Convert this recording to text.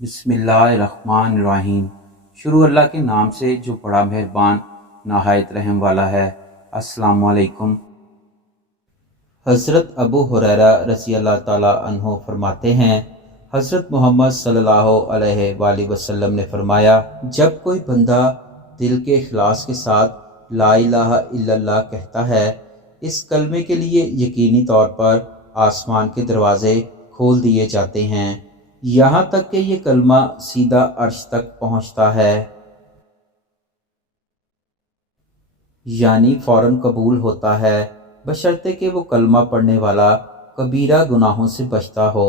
بسم اللہ الرحمن الرحیم۔ شروع اللہ کے نام سے جو بڑا مہربان نہایت رحم والا ہے۔ السلام علیکم۔ حضرت ابو ہریرہ رضی اللہ تعالیٰ عنہ فرماتے ہیں، حضرت محمد صلی اللہ علیہ وآلہ وسلم نے فرمایا، جب کوئی بندہ دل کے اخلاص کے ساتھ لا الہ الا اللہ کہتا ہے، اس کلمے کے لیے یقینی طور پر آسمان کے دروازے کھول دیے جاتے ہیں، یہاں تک کہ یہ کلمہ سیدھا عرش تک پہنچتا ہے، یعنی فوراً قبول ہوتا ہے، بشرطے کہ وہ کلمہ پڑھنے والا کبیرہ گناہوں سے بچتا ہو۔